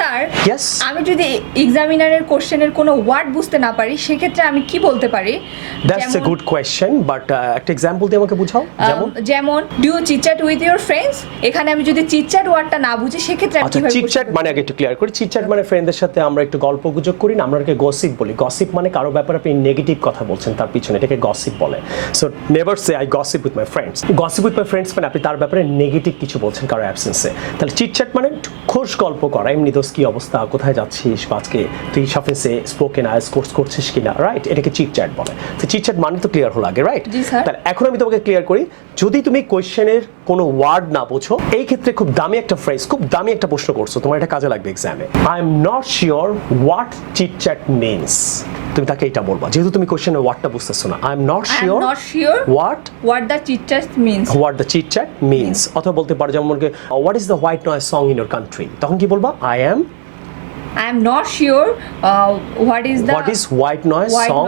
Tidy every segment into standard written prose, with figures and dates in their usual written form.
Sir Yes? আমি যদি এক্সামিনারের কোশ্চেনের কোনো ওয়ার্ড বুঝতে না পারি সেক্ষেত্রে আমি কি বলতে পারি? That's a good question, but একটা এক্সাম্পল দিয়ে আমাকে বুঝাও। যেমন do chit-chat with your friends, এখানে আমি যদি চিটচ্যাট ওয়ার্ডটা না বুঝি সেক্ষেত্রে আমি আচ্ছা, কিভাবে চিটচ্যাট মানে আগে একটু ক্লিয়ার করি। চিটচ্যাট মানে ফ্রেন্ডদের সাথে আমরা একটু গল্পগুজব করি না, আমরা এটাকে গসিপ বলি। গসিপ মানে কারো ব্যাপারে আপনি নেগেটিভ কথা বলছেন তার পিছনে, এটাকে গসিপ বলে। So never say I gossip with my friends. Gossip with my friends মানে আপনি তার ব্যাপারে নেগেটিভ কিছু বলছেন কারো অ্যাবসেন্সে। তাহলে চিটচ্যাট মানে খোশ গল্প করা, এমনি দোষ কি অবস্থা, কোথায় যাচ্ছিস, আজকে তুই সাফেন্সে স্পোকেন আইএলটিএস কোর্স করছিস কিনা, রাইট? এটাকে চিটচ্যাট বলে। তো চিটচ্যাট মানে তো ক্লিয়ার হলো আগে, রাইট? জি স্যার। তাহলে এখন আমি তোমাকে ক্লিয়ার করি, যদি তুমি কোয়েশ্চেনের কোনো ওয়ার্ড না বোঝো, এই ক্ষেত্রে খুব দামি একটা ফ্রেজ, খুব দামি একটা প্রশ্ন করছো, তোমার এটা কাজে লাগবে এক্সামে। I am not sure what chit-chat means. তুমি তাকে এটা বলবা, যেহেতু তুমি কোয়েশ্চেনের ওয়ার্ডটা বুঝতেছো না। I am not sure what the chit-chat means. What the chit-chat means. অথবা বলতে পারো যেমন what is the white noise song in your country, তখন কি বলবা? I am not sure what is white noise song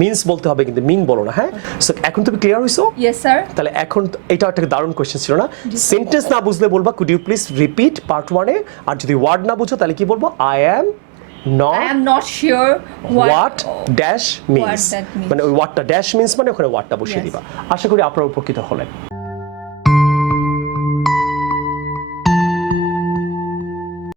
means বলতে হবে, কিন্তু মিন বলো না, হ্যাঁ? সো এখন তুমি ক্লিয়ার হইছো? Yes sir. তাহলে এখন এটা একটা দারুণ কোশ্চেন ছিল না? সেন্টেন্স না বুঝলে বলবা could you please repeat part 1 এ, আর যদি ওয়ার্ড না বুঝো তাহলে কি বলবো? I am not sure what dash means, মানে ওই ওয়ার্ডটা ড্যাশ মিন্স মানে ওখানে ওয়ার্ডটা বসিয়ে দিবা। আশা করি আপনারা উপকৃত হলেন।